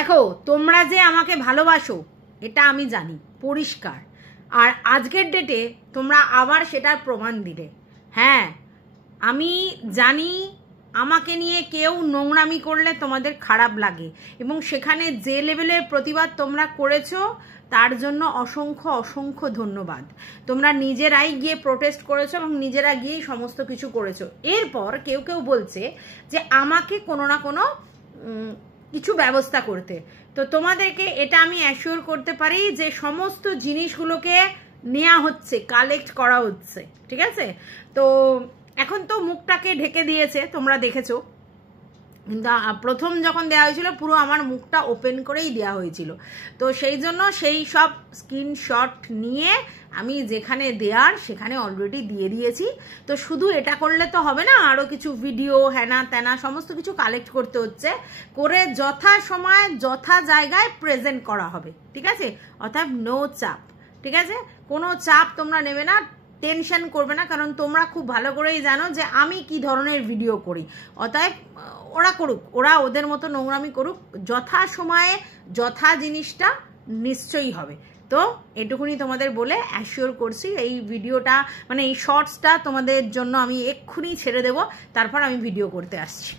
দেখো তোমরা যে আমাকে ভালোবাসো এটা আমি জানি পরিষ্কার, আর আজকের ডেটে তোমরা আবার সেটার প্রমাণ দিলে। হ্যাঁ আমি জানি আমাকে নিয়ে কেউ নোংরামি করলে তোমাদের খারাপ লাগে, এবং সেখানে যে লেভেলের প্রতিবাদ তোমরা করেছো তার জন্য অসংখ্য অসংখ্য ধন্যবাদ। তোমরা নিজেরাই গিয়ে প্রোটেস্ট করেছো এবং নিজেরা গিয়েই সমস্ত কিছু করেছো। এরপর কেউ কেউ বলছে যে আমাকে কোনো না কোনো কিছু ব্যবস্থা করতে। তো তোমাদেরকে এটা আমি অ্যাসিওর করতে পারি যে সমস্ত জিনিসগুলোকে নেওয়া হচ্ছে, কালেক্ট করা হচ্ছে, ঠিক আছে। তো এখন তো মুখটাকে ঢেকে দিয়েছে, তোমরা দেখেছো, কিন্তু প্রথম যখন দেওয়া হয়েছিল পুরো আমার মুখটা ওপেন করেই দেওয়া হয়েছিল। তো সেই জন্য সেই সব স্ক্রিনশট নিয়ে আমি যেখানে দেওয়ার সেখানে অলরেডি দিয়ে দিয়েছি। তো শুধু এটা করলে তো হবে না, আরও কিছু ভিডিও হ্যানা ত্যানা সমস্ত কিছু কালেক্ট করতে হচ্ছে, করে যথা সময় যথা জায়গায় প্রেজেন্ট করা হবে, ঠিক আছে। অর্থাৎ নো চাপ, ঠিক আছে, কোনো চাপ তোমরা নেবে না, টেনশন করবে না, কারণ তোমরা খুব ভালো করেই জানো যে আমি কি ধরনের ভিডিও করি। অতএব ওরা করুক, ওরা ওদের মতো নোংরামি করুক, যথা সময়ে যথা জিনিসটা নিশ্চয়ই হবে। তো এটুকুনি তোমাদের বলে অ্যাসিওর করছি এই ভিডিওটা, মানে এই শর্টসটা তোমাদের জন্য আমি এক্ষুনি ছেড়ে দেব, তারপর আমি ভিডিও করতে আসছি।